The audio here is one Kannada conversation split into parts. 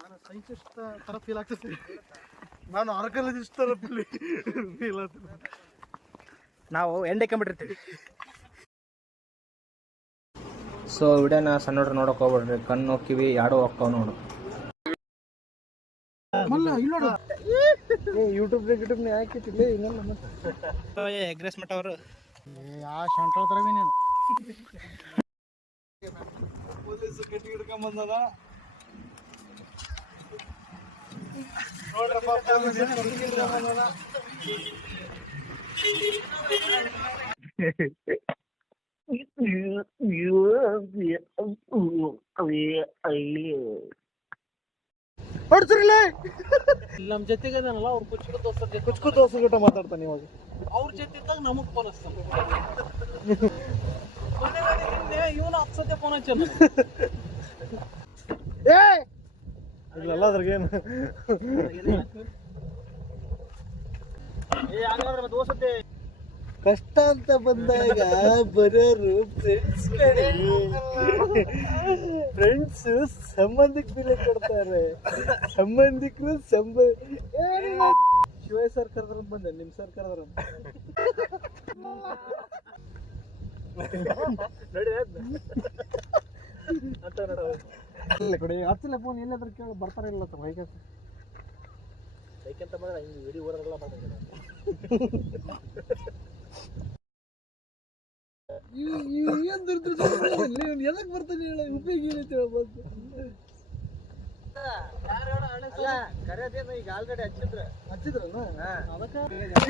ನಾನು ಸೈಂಟಿಸ್ಟ್ ತರ ಫೀಲ್ ಆಗ್ತದೆ. ನಾನು ಆರ್ಕಾಲಜಿಸ್ಟ್ ತರ ಫೀಲ್ ಆಗ್ತದೆ. ನಾವು ಎಂಡೆ ಕಂಬಿಟ್ಟಿರ್ತೀವಿ. ಸೊ ವಿಡಿಯೋನ ಸಣ್ಣ ನೋಡ್ರಿ, ನೋಡಕ್ ಹೋಗ್ಬೇಡ್ರಿ. ಕಣ್ಣು ಕಿವಿ ಯಾಡೋ ಹೋಗ್ತಾವ ನೋಡು. ಯೂಟ್ಯೂಬ್ ಹಾಕಿಟ್ಟಿಲ್ಲ ಎಗ್ರೆಸ್ ಮಠ ಅವರು ಯಾವ ಶಂಟ್ರ ತರ ನೀನು ಪೊಲೀಸ್ ಕಟ್ಟಿ ಹಿಡ್ಕೊಂಡ್ ಬಂದದ ನೋಡ್ರಪ್ಪ. ಹೊಡ್ತಿರ್ಲ ನಮ್ಮ ಜೊತೆಗೆ ಅದನ್ನಲ್ಲ ಅವ್ರು ಕುಚ್ಕು ದೋಸ್ತ ಗಿಟ್ಟ ಮಾತಾಡ್ತಾನೆ ಇವಾಗ. ಅವ್ರ ಜೊತೆ ಇದ್ದಾಗ ನಮಗ್ ಫೋನ್ ಹಚ್ತಾನೆ. ಇವನು 10 ಸತಿ ಫೋನ್ ಹಚ್ಚಲ್ಲ. ಇಲ್ಲ ಅದ್ರಾಗೇನು ಕಷ್ಟ ಅಂತ ಬಂದಾಗ ಬರೋರು ಫ್ರೆಂಡ್ಸ್ ಸಂಬಂಧಿಕ ಬೆಲೆ ಕೊಡ್ತಾರೆ. ಸಂಬಂಧಿಕರು ಶಿವ ಸರ್ ಕರೆದ್ರ ಬಂದೆ, ನಿಮ್ ಸರ್ ಕರೆದ್ರ ಕೊಡಿ. ಹಚ್ಚಲ ಫೋನ್ ಎಲ್ಲಾದ್ರೂ ಕೇಳಿ ಬರ್ತಾರೆ ಇಲ್ಲ ಬೈಕಂತ ಬಂದ್ರೆ ಹಿಂಗೆ ಇಡೀ ಊರೆಲ್ಲ ಬರ್ತಾರೆ. ಎದಕ್ ಬರ್ತಾನೆ ಹೇಳ, ಉಪಯೋಗ ಏನೈತೆ ಹೇಳ್ಬೋದು. ಈಗ ಆಲ್ರೆಡಿ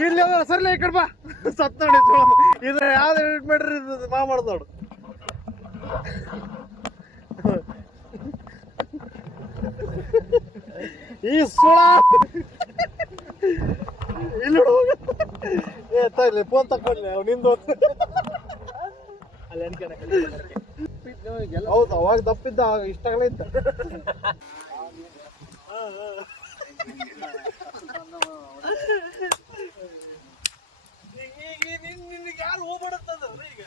ಇಲ್ಲ ಸರ್ಲೆ ಈ ಕಡೆ ಬಾ. ಸತ್ ನೋಡಿ ಇದು ಯಾವ್ದು ಎಡಿಟ್ ಮಾಡ್ರಿ, ಮಾ ಮಾಡ್ದ ನೋಡು. ಈ ಸುಳ ಇಲ್ಲಿ ಹೋಗಿ ಫೋನ್ ತಕೊಂಡ್ಲೆ ನಿಂದು. ಹೌದು, ಅವಾಗ ದಪ್ಪಿದ್ದ ಇಷ್ಟಾಗಲೇ ಇದ್ದ. ನಿನ್ಗೆ ಯಾರು ಹೋಗ್ಬಿಡುತ್ತದ ಈಗ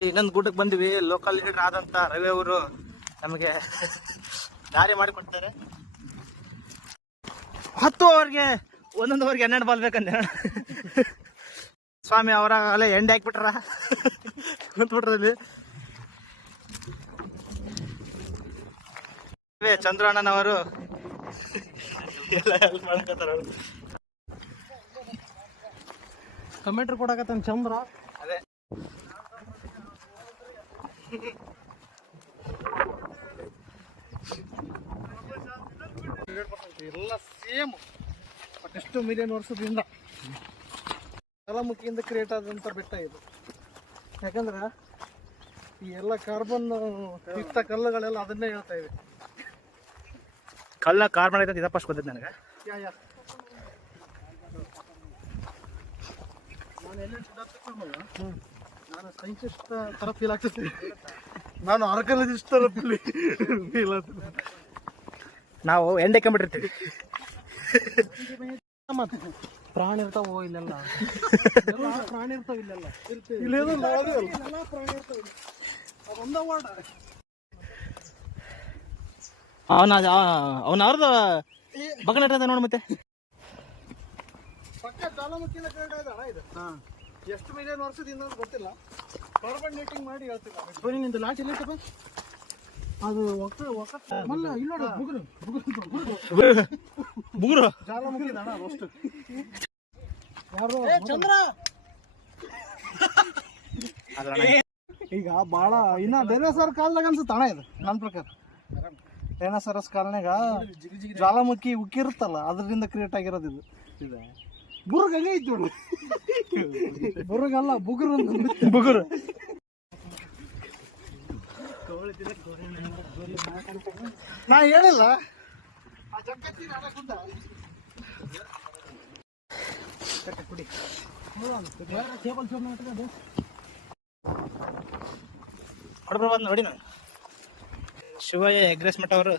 ಇನ್ನೊಂದು ಗುಡ್ಡಕ್ಕೆ ಬಂದ್ವಿ. ಲೋಕಲ್ ಲೀಡರ್ ಆದಂತ ರವಿ ಅವರು ನಮಗೆ ದಾರಿ ಮಾಡಿಕೊಡ್ತಾರೆ. 10 ಓವರ್ಗೆ ಒಂದೊಂದು ಓವರ್ಗೆ 12 ಬಾಲ್ ಬೇಕಂದ ಸ್ವಾಮಿ ಅವರ ಅಲ್ಲೇ ಎಂಡೆ ಹಾಕ್ಬಿಟ್ರ ಕುಂತ್ಬಿಟ್ರಲ್ಲಿ. ಚಂದ್ರಣ್ಣನವರು ಎಲ್ಲ ಹೆಲ್ಪ್ ಮಾಡಕತ್ತಾರ. ಕಮೆಂಟ್ರಿ ಕೊಡಕತ್ತಾನ ಚಂದ್ರ. ಅದೇ ಎಲ್ಲ ಸೇಮ್ ಬಟ್ ಎಷ್ಟು ಮಿಲಿಯನ್ ವರ್ಷದಿಂದ ಜ್ವಾಲಾಮುಖಿಯಿಂದ ಕ್ರಿಯೇಟ್ ಆದಂಥ ಬೆಟ್ಟ ಇದು. ಯಾಕಂದ್ರೆ ಈ ಎಲ್ಲ ಕಾರ್ಬನ್ ಇತ್ತ ಕಲ್ಲುಗಳೆಲ್ಲ ಅದನ್ನೇ ಹೇಳ್ತಾ ಇವೆ. ಕಲ್ಲ ಕಾರ್ಬನ್ ಐತೆ ಇದ ಫಸ್ಟ್ ಗೊತ್ತಿತ್ತು ನನಗೆ. ನಾನು ಸೈಂಟಿಸ್ಟ್ ತರ ಫೀಲ್ ಆಗ್ತದೆ. ನಾನು ಆರ್ಕಾಲಜಿಸ್ಟ್ ತರ ಫೀಲ್ ಆಗ್ತದೆ. ನಾವು ಎಂಡೆ ಕಂಬಿಟ್ಟಿರ್ತೀವಿ. ಪ್ರಾಣಿ ಇರ್ತಾವ ಇಲ್ಲೆಲ್ಲ, ಪ್ರಾಣಿ ಇರ್ತಾವ ಇಲ್ಲೆಲ್ಲ, ಪ್ರಾಣಿ ಇರ್ತಾವ. ಅದೊಂದ ವಾರ್ಡ್ ಅವ್ರದ್ದು ಬಗಲ್ ಇರ್ತದೆ ನೋಡಿ. ಮತ್ತೆ ಪಕ್ಕ ಜ್ವಾಲಾಮುಖಿಯಿಂದ ಕ್ರಿಯೇಟ್ ಆಯ್ತಣ ಇದು. ಎಷ್ಟು ಮಿಲಿಯನ್ ವರ್ಷದಿಂದ ಗೊತ್ತಿಲ್ಲ. ಕಾರ್ಬನ್ ಡೇಟಿಂಗ್ ಮಾಡಿ ಹೇಳ್ತಿಲ್ಲ. ನಿಂದು ಲಾಸ್ಟ್ ಎಲ್ಲಿತ್ತಪ್ಪ? ಅದು ಬುಗುರು ಜ್ವಾಲಾಮುಖಿ ದಣ ಅಷ್ಟು ಚಂದ್ರ. ಈಗ ಬಾಳ ಇನ್ನ ಡೈನೋಸಾರ್ ಕಾಲದಾಗ ಅನ್ಸುತ್ತೆ ಅಣ್ಣ ಇದು ನನ್ನ ಪ್ರಕಾರ. ಡೈನೋಸಾರಸ್ ಕಾಲನಾಗ ಜ್ವಾಲಾಮುಖಿ ಉಕ್ಕಿರುತ್ತಲ್ಲ, ಅದರಿಂದ ಕ್ರಿಯೇಟ್ ಆಗಿರೋದು ಇದು. ಬುರುಗ್ ಹಂಗೆ ಐತಿ ನೋಡಿ. ಬುರುಗಲ್ಲ, ಬುಗುರು. ಬುಗುರು ನಾ ಹೇಳಿಲ್ಲ. ಹೊಡೆಬರ್ಬಾರ್ದು ನೋಡಿ ನಾನು ಶಿವಯ್ಯ ಎಗ್ರೆಸ್ ಮಠ ಅವರು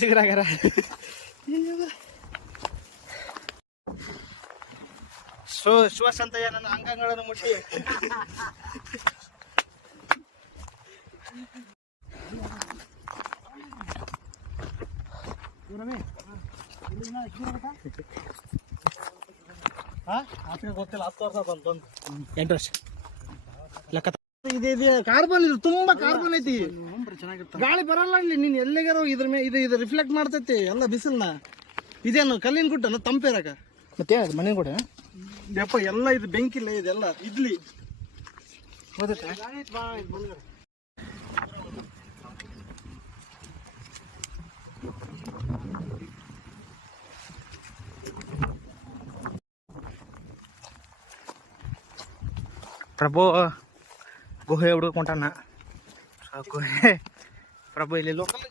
ಜಿಗರಾಗ್ಯಾರ. ಶಿವಸಂತಯ್ಯ ನನ್ನ ಅಂಗಗಳನ್ನು ಮುಟ್ಟಿ ಗೊತ್ತಿಲ್ಲ 10 ವರ್ಷ ಬಂತು 8 ವರ್ಷ ಲೆಕ್ಕ. ಇದು ಕಾರ್ಬನ್, ಇದು ತುಂಬಾ ಕಾರ್ಬನ್ ಐತಿ, ಗಾಳಿ ಬರಲ್ಲ ಇಲ್ಲಿ. ನೀನ್ ಎಲ್ಲಿಗಾರ ಇದ್ರ ಮೇಲೆ ಇದು ರಿಫ್ಲೆಕ್ಟ್ ಮಾಡ್ತೈತಿ ಎಲ್ಲ ಬಿಸಿಲ್ನ. ಇದೇನು ಕಲ್ಲಿನ ಗುಟ್ಟನ ತಂಪೇರಕ ಮತ್ತೆ ಮನೆ ಕೂಡ ಯಪ್ಪ ಎಲ್ಲ ಇದು ಬೆಂಕಿಲ್ಲ, ಇದೆಲ್ಲ ಇಡ್ಲಿ ಗೊತ್ತೈತೆ. ಪ್ರಭು ಗುಹೆ ಹುಡುಕೊಂಟಾನ. ಗುಹೆ ಪ್ರಭು ಇಲ್ಲಿ ಲೋಕಲ್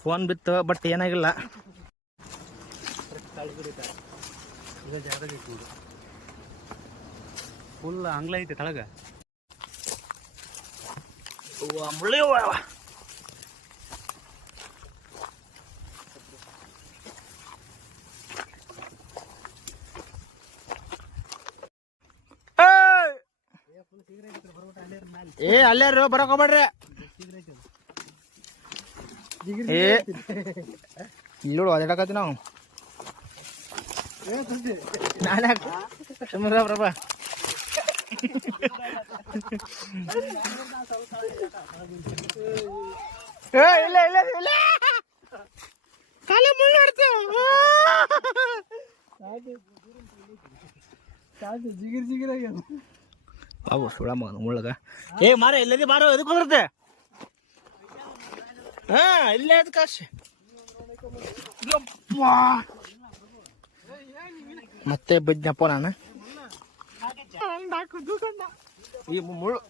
ಫೋನ್ ಬಿತ್ತು, ಬಟ್ ಏನಾಗಿಲ್ಲ. ಫುಲ್ ಅಂಗ್ಲ ಐತೆ ತಳಗ. ಮುಳ್ಳಿ ಏ ಅಲ್ಲಾರು ಬರಕ್ ಹೋಗ್ಬೇಡ್ರಿ. ಏ ಇಲ್ಲೋಡು ಅದಾಡಕತ್ತಿ ನಾವು. ನಾನೇ ಸುಮ್ರ ಪ್ರಭಾ ಇಲ್ಲ ಇಲ್ಲ ಇಲ್ಲ ಕಾಲೇ ಮುಳ್ಳಾಡ್ತೇವೆ. ಜಿಗಿರ್ ಜಿಗಿರ್ ಆಗ್ಯಾವ ಬಾಬು ಸುಳ ಮಗ ಮುಳ್ಳಗ. ಏ ಮಾರ ಇಲ್ಲದಿ ಬಾರೋ, ಎದಕ್ಕೆ ಬರುತ್ತೆ? ಹಾ ಇಲ್ಲೇ ಅದು ಕಾಶಿ. ಮತ್ತೆ ಬಿದ್ನಪ್ಪ ನಾನು ಈ ಮುಳ್ಳು.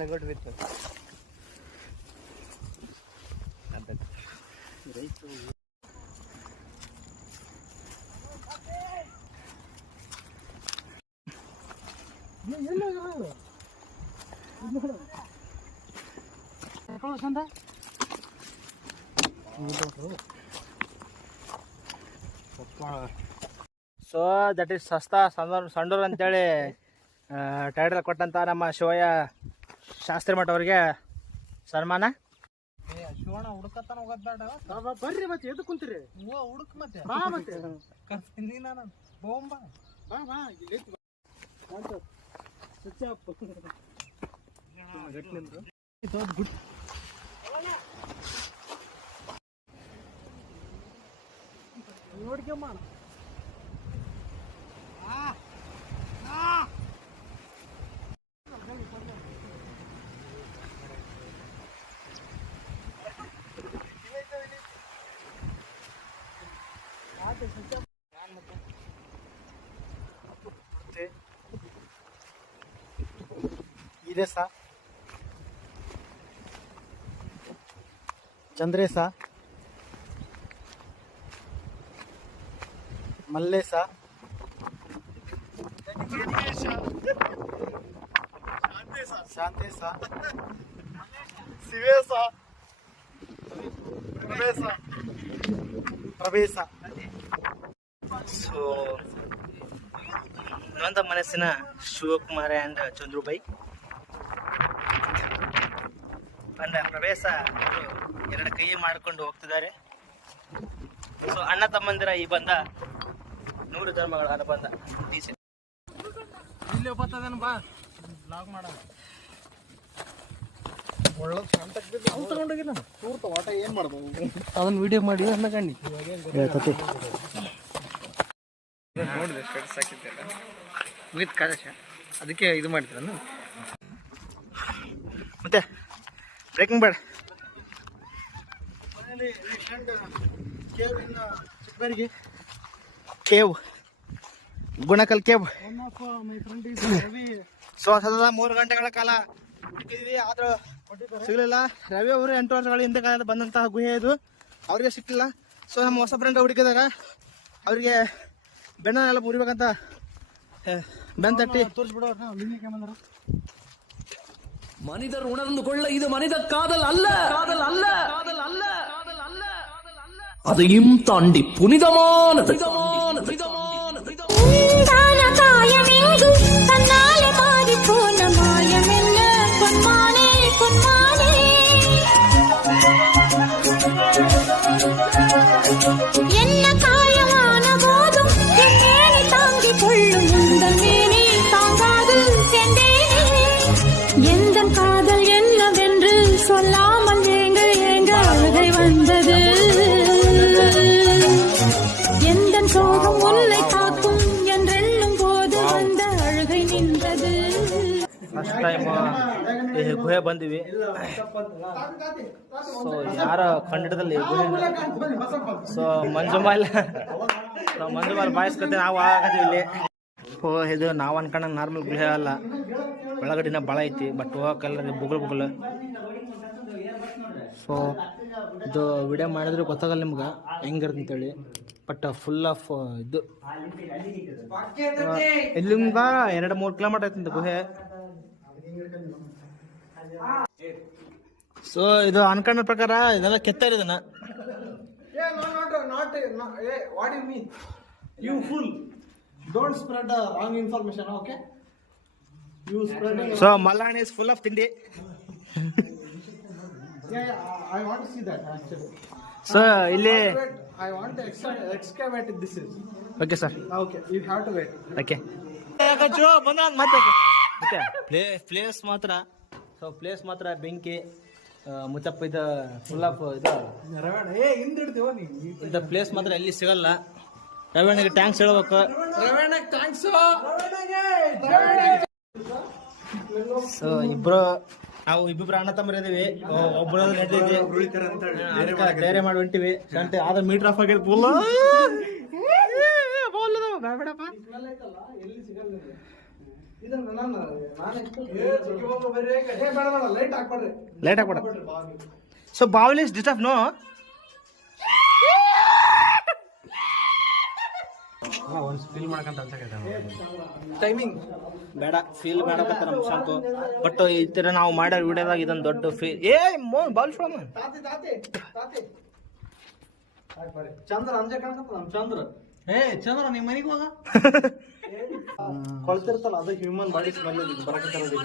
ಲಗೋಟ್ ಬಿತ್ತು ಸೊ ದಟ್ ಈಸ್ ಸಸ್ತಾ ಸಂಡೂರ್ ಅಂತೇಳಿ ಟೈಟಲ್ ಕೊಟ್ಟಂತ ನಮ್ಮ ಶಿವಯ್ಯ ಶಾಸ್ತ್ರಿ ಮಠ ಅವ್ರಿಗೆ ಸನ್ಮಾನ. ಶಿವಣ್ಣ ಹುಡುಕತ್ತಾನ ಹೋಗೋದ್ ಬೇಡ, ಬರ್ರಿ ಮತ್ತೆ ಎದ್ದು ಕುಂತೀರಿ ಹುಡುಕ್ ಮತ್ತೆ ಬಾ ಮತ್ತೆ ನೀನ ಬೋಂಬ ಬಾ ಬಾ ನೋಡ್ಕೊಂಬ. ಇದೇಸ ಚಂದ್ರೇಶ, ಮಲ್ಲೇಶ, ಶಾಂತೇಶ, ಶಿವೇಶ, ಪ್ರವೇಶ. ಸೊ ನೊಂದ ಮನಸ್ಸಿನ ಶಿವಕುಮಾರ ಅಂಡ್ ಚಂದ್ರುಬೈ ಅಂಡ್ ಪ್ರವೇಶ ಎರಡು ಕೈ ಮಾಡಿಕೊಂಡು ಹೋಗ್ತಿದ್ದಾರೆ. ಸೊ ಅಣ್ಣ ತಮ್ಮಂದಿರ ಈ ಬಂದ 100 ಧರ್ಮಗಳ ಅನುಬಂಧ. ಇಲ್ಲಿ ಬರ್ತದೇನು ಬಾ ಲಾಗ್ ಮಾಡ ಒಳ್ಳೇದು ಶಾಂತಕ್ಕೆ ಬಿದ್ದು ಅವ್ನು ತಗೊಂಡೋಗಿಲ್ಲ ತೂರ್ತ ವಾಟ ಏನು ಮಾಡ್ಬೋದು ಅದನ್ನ ವಿಡಿಯೋ ಮಾಡಿ ಅನ್ನ ಕಣ್ಣಿ ಹೇಳ್ತತಿ ನೋಡಿದೆ ಸ್ಟೇಟಸ್ ಹಾಕಿದ್ದೆಲ್ಲ ಮುಗಿತು ಕಾಲೇಶ, ಅದಕ್ಕೆ ಇದು ಮಾಡಿದ್ರನ್ನು. ಮತ್ತೆ ಬ್ರೇಕಿಂಗ್ ಬೇಡ ಚಿಕ್ಕಬರಿಗೆ cave, Gunakal cave. One of my friend is Ravi so ಸದಾ 3 ಗಂಟೆಗಳ ಕಾಲ ಹುಡುಕಿದ್ವಿ, ಆದ್ರೂ ಸಿಗಲಿಲ್ಲ. ರವಿ ಅವರು 8 ವರ್ಷಗಳ ಹಿಂದೆ ಕಾಲದ ಬಂದಂತಹ ಗುಹೆ ಇದು, ಅವ್ರಿಗೆ ಸಿಕ್ಕಿಲ್ಲ. ಸೊ ನಮ್ಮ ಹೊಸ ಫ್ರೆಂಡ್ ಹುಡುಕಿದಾಗ ಅವರಿಗೆ ಬೆನ್ನೆಲ್ಲ ಮುರಿಬೇಕಂತ ಬೆನ್ ತಟ್ಟಿ ತೋರಿಸ್ಬಿಡೋ. மனிதர் உணர்ந்து கொள்ள இது மனித காதல் அல்ல, காதல் அல்ல, காதல் அல்ல, காதல் அல்ல, அதையும் தாண்டி புனிதமானது, புனிதமானது, புனிதமானது. தன்னாலே மாறி போன மாயம் என்ன பொன்மானே, பொன்மானே. என்ன காயமான போதும் என்னை தாங்கிக் கொள்ளும் உந்தன் மேனி தாங்காது சென்றேனே. எந்த காதல் என்னவென்று சொல்லாமல் ஏங்க ஏங்க அழுகை வந்தது. எந்த சோகம் உன்னை காக்கும் என்றெண்ணும் போது அந்த அழுகை நின்றது. ಫಸ್ಟ್ ಟೈಮ್ ಈ ಗುಹೆ ಬಂದಿವಿ. ಸೊ ಯಾರ ಕಂಡಿಡದಲ್ಲಿ ಗುಹೆ. ಸೊ ಮಂಜುಮಾಲ್ ಬಾಯಿಸ್ಕೊತೀವಿ ನಾವು ಆಗತ್ತೀವಿ ಇಲ್ಲಿ. ಸೊ ಇದು ನಾವು ಅನ್ಕೊಂಡ ನಾರ್ಮಲ್ ಗುಹೆ ಅಲ್ಲ, ಒಳಗಡಿನ ಭಾಳ ಐತಿ, ಬಟ್ ಹೋಗಕ್ಕೆಲ್ಲ ಬುಗುಳು. ಸೊ ಇದು ವಿಡಿಯೋ ಮಾಡಿದ್ರೆ ಗೊತ್ತಾಗಲ್ಲ ನಿಮ್ಗೆ ಹೆಂಗಿರುತ್ತೆ ಅಂತೇಳಿ, ಬಟ್ ಫುಲ್ ಆಫ್ ಇದು ಇಲ್ಲಿಂದ 2-3 ಕಿಲೋಮೀಟರ್ ಐತಿ ಗುಹೆ. ಸೊ ಇದು ಅನ್ಕೊಂಡ ಪ್ರಕಾರ ಇದೆಲ್ಲ ಕೆತ್ತಾರ ಇದನ್ನ. What do you mean? You fool! Don't spread the wrong information, okay? You spreading. So ಮಲ್ಲಾಣಿ ಇಸ್ ಫುಲ್ ಆಫ್ ತಿಂಡಿ. Yeah, I want to see that actually. So ಇಲ್ಲಿ I want to excavate this is. Okay sir, Okay, you have to wait. Okay. Place ಮಾತ್ರ, ಸೊ ಪ್ಲೇಸ್ ಮಾತ್ರ ಬೆಂಕಿ ಮುತ್ತಪ್ಪ. ಇದು ಫುಲ್ ಆಫ್ ಇದು ಹಿಂದಿಡ್ತೀವ ನೀವು. ಇದು ಪ್ಲೇಸ್ ಮಾತ್ರ ಎಲ್ಲಿ ಸಿಗಲ್ಲ. ರವೀಣಗೆ ಟ್ಯಾಂಕ್ಸ್ ಹೇಳ್ಬೇಕು. ಸೊ ನಾವು ಇಬ್ಬಿಬ್ರು ಅಣ್ಣ ತಮ್ಮರು ಇದೀವಿ. ಒಬ್ಬರು ನಡೆದಿದ್ವಿ, ಧೈರ್ಯ ಮಾಡಿ ಹೊಂಟಿವಿ. ಗಂಟೆ ಆದ್ರೆ ಮೀಟರ್ ಆಫ್ ಆಗಿದ್ ಫುಲ್ ಬೇಡಪ್ಪ. ಲೈಟ್ ಹಾಕ್ಬೇಡ. ಸೊ ಬಾವಲಿ ಇಸ್ ಡಿಸ್ಟರ್ಬ್ ನೋ. ಫೀಲ್ ಮಾಡ್ಕಂತ ಟೈಮಿಂಗ್ ಬೇಡ, ಫೀಲ್ ಮಾಡಕತ್ತ ನಮ್ ಶಾಂತು. ಬಟ್ ಈ ತರ ನಾವು ಮಾಡೋ ವಿಡಿಯೋದಾಗ ಇದೊಂದು ದೊಡ್ಡ ಫೀಲ್. ಬಾಲ್ ಚಂದ್ರ ಅಂಜೆ ಕಾಣಕತ್ತ ನಮ್ ಚಂದ್ರ. ಚಂದ್ರ ನಿಮ್ ಮನೆಗೆ ಹೋಗ. ಕೊಳ್ತಿರ್ತಲ್ಲ, ಅದು ಹ್ಯೂಮನ್ ಬಾಡಿ ಸ್ಮೆಲ್ ಬರಕತ್ತಿರೋದು.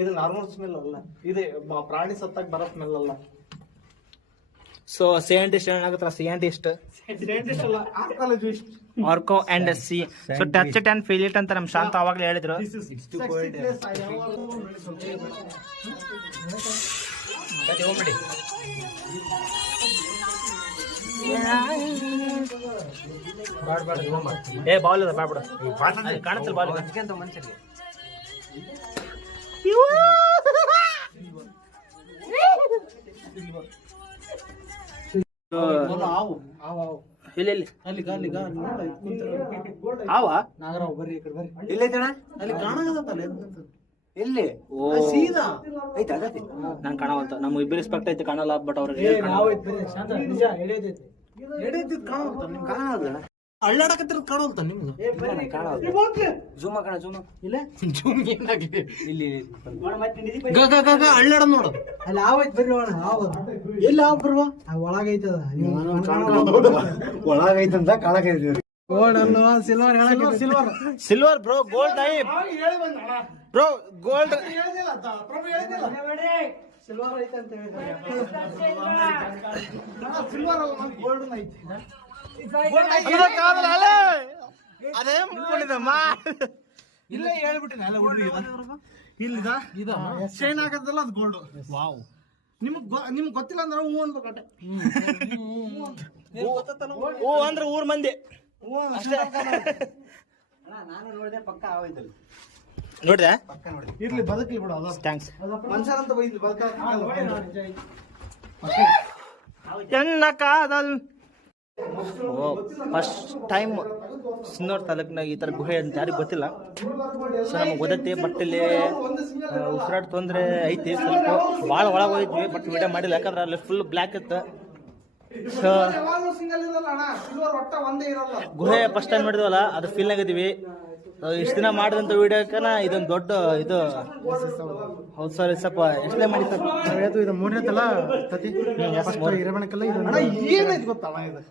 ಇದು ನಾರ್ಮಲ್ ಸ್ಮೆಲ್ ಅಲ್ಲ, ಇದು ಪ್ರಾಣಿ ಸತ್ತಾಗ ಬರೋ ಸ್ಮೆಲ್ ಅಲ್ಲ. ಸೊ ಸೈಂಟಿಸ್ಟ್ ಏನಾಗತ್ತ, ಸೈಂಟಿಸ್ಟ್ ಅಲ್ಲ, ಆರ್ಕಾಲಜಿಸ್ಟ್. ಆರ್ಕೋ and see. So touch it and feel it ಅಂತ ನಮ್ ಶಾಂತ ಅವಾಗ್ಲೇ ಹೇಳಿದ್ರು. ಏ ಬಾಲ್ ಅದ ಬಾಡ್ಬಿಡ, ಕಾಣುತ್ತಲ್ಲ ಬಾಲ್. ಇಲ್ಲಿ ಆವ ನಾಗರಾವ್ ಬರ್ರಿ, ಈ ಕಡೆ ಬರ್ರಿ. ಎಲ್ಲೈತಣ ಅಲ್ಲಿ ಕಾಣಕತ್ತಲ್ಲ ಎಲ್ಲಿ? ಓ ಸೀದಾ ಐತ ಆಗತ್ತೆ. ನಾನ್ ಕಾಣವಂತ. ನಮ್ಗೆ ಇಬ್ಬರು ರೆಸ್ಪೆಕ್ಟ್ ಐತಿ, ಕಾಣಲ್ಲ. ಬಟ್ ಅವ್ರಿಗೆ ನಿಜ ಎಡೈತಿ ಕಾಣುತ್ತ ನಿಮ್ಗೆ. ಕಾಣಲ್ಲ, ಅಳ್ಳಾಡಕತ್ತಿರೋದು ಕಾಣುತ್ತ ನಿಮ್ಗೆ. ಜೂಮ್ ಹಾಕೋಣ, ಜೂಮ್ ಇಲ್ಲ ಜೂಮ್ ಏನಾಗಿದೆ ಇಲ್ಲಿ ಅಳ್ಳಾಡ ನೋಡು. ಅಲ್ಲಿ ಆವೈತ್ ಬರ್ರಿ ಅಣ್ಣ. ಎಲ್ಲಿ ಆವ್ ಬರುವ ಒಳಗೈತದ, ಒಳಗೈತಂತ ಕಾಣಕೈತಿ. Silver silver bro, gold I bro, gold silver ಐತೆ ಅಂತ ಸಿಲ್ವರ್ ಗೋಲ್ಡ್ ಐತಿ. ಅದೇ ಇಲ್ಲೇ ಹೇಳ್ಬಿಟ್ಟಿನ ಎಲ್ಲ ಹುಡ್ರಿ. ಇಲ್ಲಿದ ಶೈನ್ ಆಗತ್ತಲ್ಲ, ಅದು ಗೋಲ್ಡ್. ವಾವ್. ನಿಮ್ಗೆ ಗೊತ್ತಿಲ್ಲ ಅಂದ್ರೆ ಹೂ ಅನ್ಬೇಕಟ್ಟೆ. ಓ ಅಂದ್ರೆ ಊರ್ ಮಂದಿ ಅಷ್ಟೇ. ನಾನು ನೋಡಿದೆ, ಪಕ್ಕ ಆವೈತಲ್ಲ. ನೋಡಿದೆ, ಇರ್ಲಿ ಬದುಕಲಿ ಬಿಡು. ಅದ ಥ್ಯಾಂಕ್ಸ್. ಮನುಷ್ಯರಂತ ಬೈದ್ಲಿ ಬದುಕ ಎನ್ನ ಕಾದಲ್ ಫಸ್ಟ್ ಟೈಮ್ ಸಿನ್ನೂರು ತಾಲೂಕಿನಾಗ ಈ ಥರ ಗುಹೆ ಅಂತ ಯಾರಿಗೂ ಗೊತ್ತಿಲ್ಲ. ಸೊ ನಮಗೆ ಗೊತ್ತೈತಿ, ಬಟ್ ಇಲ್ಲಿ ಉಸಿರಾಟ ತೊಂದರೆ ಐತಿ. ಸ್ವಲ್ಪ ಭಾಳ ಒಳಗೆ ಹೋಗಿದ್ವಿ, ಬಟ್ ವಿಡಿಯೋ ಮಾಡಿಲ್ಲ, ಯಾಕಂದ್ರೆ ಅಲ್ಲಿ ಫುಲ್ ಬ್ಲ್ಯಾಕ್ ಇತ್ತು. ಸೊ ಗುಹೆ ಫಸ್ಟ್ ಟೈಮ್ ಮಾಡಿದ್ವಲ್ಲ, ಅದು ಫೀಲ್ನಾಗ ಇದೀವಿ. ಇಷ್ಟು ದಿನ ಮಾಡಿದಂಥ ವಿಡಿಯೋಕ್ಕನ ಇದೊಂದು ದೊಡ್ಡ ಇದು. ಹೌದು ಸರ್, ಸ್ವಲ್ಪ ಎಷ್ಟೇ ಮಾಡಿ ಸರ್ ಇದು ಮೂರನೇ ತಲ ತತಿ ಇರಬೇಕಲ್ಲ. ಇದು ಏನೈತಿ ಗೊತ್ತಲ್ಲ, ಇದು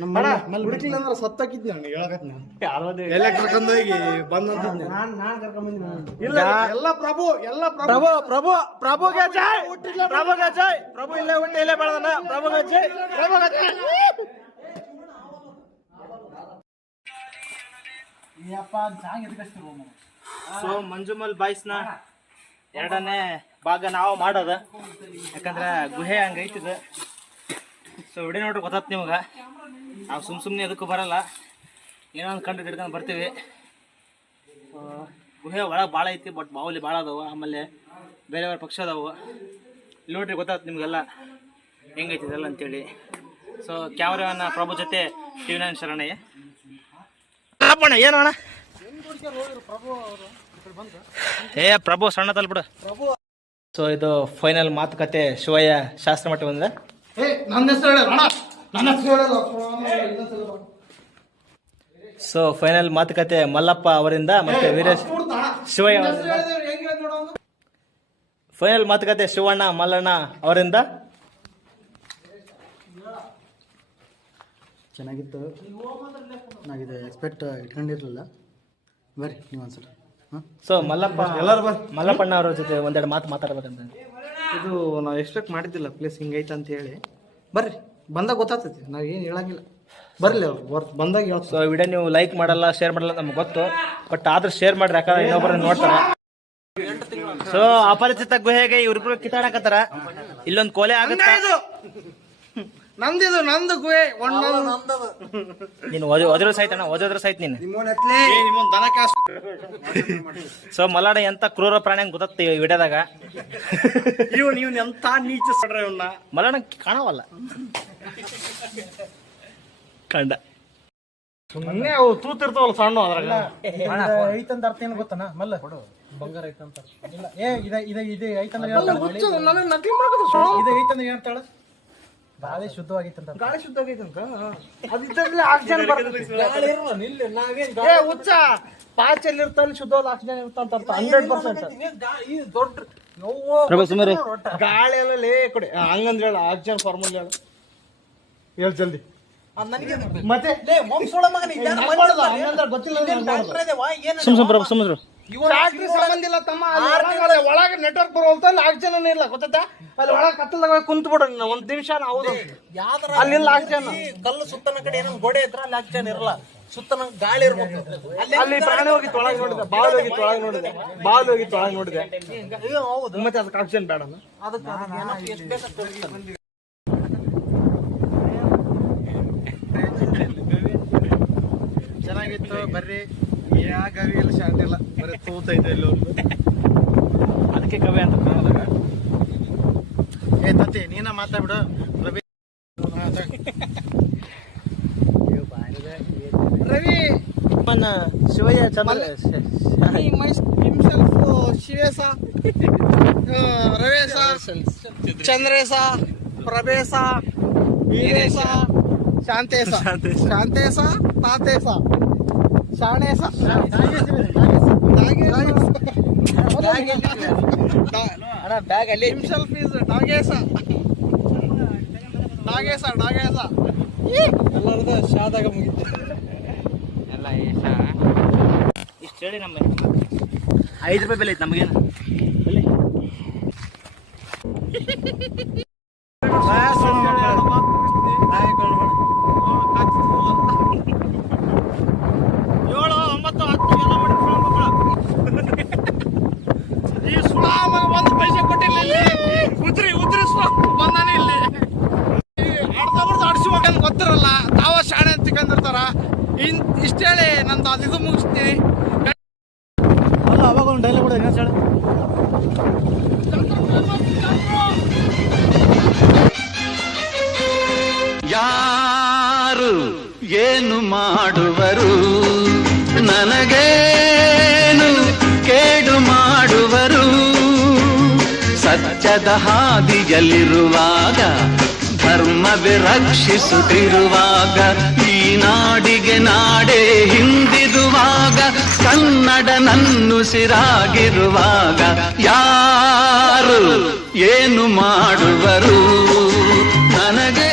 ನಮ್ಮ ಹುಡುಕ್ಲಿಲ್ಲ ಅಂದ್ರೆ ಸತ್ತಾಕಿದ್ನಿ ನಾನು ಹೇಳಕತ್ನಿ. ಎಲೆಕ್ಟ್ರಿಕ್ ಹೋಗಿ ಬಂದಂತಿದ್ನಿ ಎಲ್ಲ ಪ್ರಭು ಪ್ರಭುಗೆ ಜೈ, ಪ್ರಭುಗೆ ಜೈ. ಪ್ರಭು ಇಲ್ಲೇ ಹುಟ್ಟಿ ಇಲ್ಲೇ ಬೆಳೆದನ. ಪ್ರಭುಗೆ ಜೈ, ಪ್ರಭುಗೆ ಜೈ. ಸೊ ಮಂಜುಮಲ್ ಬಾಯ್ಸ್ನ ಎರಡನೇ ಭಾಗ ನಾವು ಮಾಡೋದ, ಯಾಕಂದ್ರೆ ಗುಹೆ ಹಂಗೈತಿದ. ಸೊ ವಿಡಿಯೋ ನೋಡ್ರಿ ಗೊತ್ತಾತ್ ನಿಮ್ಗೆ. ನಾವು ಸುಮ್ಮನೆ ಅದಕ್ಕೂ ಬರಲ್ಲ, ಏನೋ ಒಂದು ಕಂಡು ಹಿಡ್ಕೊಂಡು ಬರ್ತೀವಿ. ಗುಹೆ ಒಳಗೆ ಭಾಳ ಐತಿ, ಬಟ್ ಬಾವಲಿ ಭಾಳ ಅದಾವ. ಆಮೇಲೆ ಬೇರೆ ಬೇರೆ ಪಕ್ಷ ಅದಾವು. ಇಲ್ಲಿ ನೋಡ್ರಿ ಗೊತ್ತಾತ್ ನಿಮಗೆಲ್ಲ ಹೆಂಗೈತಿ ಇದೆಲ್ಲ ಅಂತೇಳಿ. ಸೊ ಕ್ಯಾಮ್ರಾನ ಪ್ರಭು ಜೊತೆ TV9 ಶರಣಯ್ಯ. ಅಪ್ಪಣ್ಣ ಏನು ಅಣ್ಣ? ಪ್ರಭು ಸಣ್ಣ ತಲ್ಬಿಡು. ಸೊ ಇದು ಫೈನಲ್ ಮಾತುಕತೆ ಶಿವಯ್ಯ ಶಾಸ್ತ್ರ ಮಟ್ಟ ಬಂದ್ರೆ. ಸೊ ಫೈನಲ್ ಮಾತುಕತೆ ಮಲ್ಲಪ್ಪ ಅವರಿಂದ ಮತ್ತೆ ವೀರೇಶ್ ಶಿವಯ್ಯ. ಫೈನಲ್ ಮಾತುಕತೆ ಶಿವಣ್ಣ ಮಲ್ಲಣ್ಣ ಅವರಿಂದ. ಚೆನ್ನಾಗಿತ್ತು, ನಾವಿದು ಎಕ್ಸ್ಪೆಕ್ಟ್ ಇಟ್ಕೊಂಡಿರಲಿಲ್ಲ. ಬರ್ರಿ ನೀವು ಒಂದ್ಸಲ. ಸೊ ಮಲ್ಲಪ್ಪ ಎಲ್ಲರೂ ಮಲ್ಲಪ್ಪಣ್ಣ ಅವ್ರ ಜೊತೆ ಒಂದೆರಡು ಮಾತು ಮಾತಾಡ್ಬೇಕಂತ. ಇದು ನಾವು ಎಕ್ಸ್ಪೆಕ್ಟ್ ಮಾಡಿದ್ದಿಲ್ಲ, ಪ್ಲೇಸ್ ಹಿಂಗೈತೆ ಅಂತ ಹೇಳಿ. ಬರ್ರಿ, ಬಂದಾಗ ಗೊತ್ತಾಗ್ತೈತಿ, ನಾವು ಏನು ಹೇಳಂಗಿಲ್ಲ. ಬರಲಿ ಅವ್ರು ಬಂದಾಗ ಹೇಳ್ತಾರೆ. ಸೊ ವಿಡಿಯೋ ನೀವು ಲೈಕ್ ಮಾಡಲ್ಲ, ಶೇರ್ ಮಾಡಲ್ಲ ನಮ್ಗೆ ಗೊತ್ತು, ಬಟ್ ಆದ್ರೂ ಶೇರ್ ಮಾಡ್ರಿ, ಯಾಕಂದ್ರೆ ಇನ್ನೊಬ್ಬರನ್ನ ನೋಡ್ತಾರೆ. ಸೊ ಅಪರಿಚಿತ ಗುಹೆಗೆ ಇವ್ರಿಬ್ರು ಕಿತ್ತಾಡಕತ್ತಾರ. ಇಲ್ಲೊಂದು ಕೊಲೆ ಆಗುತ್ತೆ. ನಂದಿದು ನಂದು ಗುಹೆ ನೀನು ಒದ್ರ ಸಾಯ್ತಣ್ಣ, ಒದ್ರ ಸಾಯ್ತು ನೀನು. ಸೊ ಮಲಾಡ ಎಂತ ಕ್ರೂರ ಪ್ರಾಣಿ ಅಂತ ಗೊತ್ತ ಈ ವಿಡಿಯೋದಾಗ. ಇವ್ನು ಎಂತ ನೀಚ ಸಡ್ರ ಇವನ್ನ. ಮಲಾಡ ಕಾಣವಲ್ಲ ಕಂಡ. ಸುಮ್ಮನೆ ಅವು ತೂತಿರ್ತಾವಲ್ಲ ಸಣ್ಣ, ಅದ್ರಾಗ ಐತಂದ ಅರ್ಥ ಏನು ಗೊತ್ತನ ಮಲ್ಲ ಬಂಗಾರ ಐತಂತ. ಇಲ್ಲ ಇದು ಐತಂದ್ರೆ ನಕಲಿ ಮಾಡ್ಕೋದು. ಇದು ಐತಂದ್ರೆ ಏನಂತಾಳ? ಗಾಳಿ ಶುದ್ಧವಾಗಿತ್ತಂತ. ಗಾಳಿ ಶುದ್ಧ ಆಗೈತಂತ. ಅದಿದ್ದಲ್ಲಿ ಆಕ್ಸಿಜನ್ ಬರ್ತದೆ. ಗಾಳಿ ಇರಲ್ಲ ನಿಲ್ಲ, ನಾವೇನ್ ಹುಚ್ಚ ಪಾಚಲ್ಲಿ ಇರ್ತಲ್ಲಿ ಶುದ್ಧವಾದ ಆಕ್ಸಿಜನ್ ಇರ್ತಂತ 100%. ಈ ದೊಡ್ಡ ಗಾಳಿ ಎಲ್ಲ ಲೇ ಕೊಡಿ ಹಂಗಂದ್ರೆ ಹೇಳ. ಆಕ್ಸಿಜನ್ ಫಾರ್ಮುಲಾ ಹೇಳ, ಹೇಳ ಜಲ್ದಿ. ನನಗೆ ಮತ್ತೆ ಹಂಗಂದ್ರೆ ಗೊತ್ತಿಲ್ಲ. ಫ್ಯಾಕ್ಟ್ರಿ ಸಂಬಂಧ ಇಲ್ಲ ತಮ್ಮ. ಒಳಗೆ ನೆಟ್ವರ್ಕ್ ಬರೋಲ್ತಲ್ಲಿ ಆಕ್ಸಿಜನ್ ಇಲ್ಲ, ಗೊತ್ತಾ? ಅಲ್ಲಿ ಒಳಗೆ ಕತ್ತಲ್ದಾಗ ಕುಂತ ಬಿಡು ಒಂದ್ ನಿಮಿಷ. ಹೌದು, ಅಲ್ಲಿಲ್ಲ ಆಕ್ಸಿಜನ್. ಕಲ್ಲು ಸುತ್ತನ ಕಡೆ ಏನೋ ಗೋಡೆ ಇದ್ರ ಅಲ್ಲಿ ಆಕ್ಸಿಜನ್ ಇರಲ್ಲ, ಸುತ್ತನ ಗಾಳಿ ಇರ್ಬೇಕು. ಅಲ್ಲಿ ಪ್ರಾಣಿ ಹೋಗಿತ್ತು ಒಳಗೆ ನೋಡಿದೆ, ಬಾಲ್ ಹೋಗಿತ್ತು ಒಳಗೆ ನೋಡಿದೆ, ಬಾಲ್ ಹೋಗಿತ್ತು ಒಳಗೆ ನೋಡಿದೆ. ಹೌದು, ಮತ್ತೆ ಅದಕ್ಕೆ ಆಕ್ಸಿಜನ್ ಬೇಡ. ಅದಕ್ಕೆ ಎಷ್ಟು ಬೇಕಂತ ಚೆನ್ನಾಗಿತ್ತು. ಬರ್ರಿ, ಯಾ ಗವಿ ಇಲ್ಲ, ಶಾಂತಿ ಇಲ್ಲ, ಬರೀ ತೂತೈತೆ ಇಲ್ಲಿ. ಅದಕ್ಕೆ ಕವಿ ಅಂತ ಕಾಣದಾಗ. ಏ ತತ್ತಿ ನೀನ ಮಾತಾಡ್ಬಿಡು. ರವಿ ಶಿವಯ್ಯ ಶಿವೇಶ, ರವೇಶ, ಚಂದ್ರೇಶ, ಪ್ರಭೇಶ, ವೀರೇಶ, ಶಾಂತೇಶ, ಶಾಂತೇಶ, ತಾತೇಶ, ಶಾಣೇಶ, ಬ್ಯಾಗ್ ಅಲ್ಲಿ ಹಿಮ್ಸೆಲ್ಫ್ ಈಸ್ ನಾಗೇಶ, ನಾಗೇಶ, ನಾಗೇಶ. ಎಲ್ಲರದ ಶಾದಾಗ ಮುಗಿತು ಎಲ್ಲ. ಇಷ್ಟು ಹೇಳಿ ನಮ್ಮ 5 ರೂಪಾಯಿ ಬೆಲೆ ಐತೆ ನಮಗೇನು. ಗೊತ್ತಿರಲ್ಲ, ತಾವ ಶಾಣೆ ಅಂತ ತಿಳ್ಕೊಂಡಿರ್ತಾರ. ಇಷ್ಟೇಳಿ ನಂದು ಅದು ಮುಗಿಸ್ತೀನಿ. ಅಲ್ಲ ಅವಾಗ ಒಂದು ಡೈಲಾಗ್ ಕೂಡ ಹೇಳಿ. ಯಾ ಏನು ಮಾಡುವರು ನನಗೇನು ಕೇಡು ಮಾಡುವರು ಸತ್ಯದ ಹಾದಿಯಲ್ಲಿರುವಾಗ ಧರ್ಮವೇ ರಕ್ಷಿಸುತ್ತಿರುವಾಗ ಈ ನಾಡಿಗೆ ನಾಡೇ ಹಿಂದಿರುವಾಗ ಕನ್ನಡ ನನ್ನುಸಿರಾಗಿರುವಾಗ ಯಾರು ಏನು ಮಾಡುವರು ನನಗೆ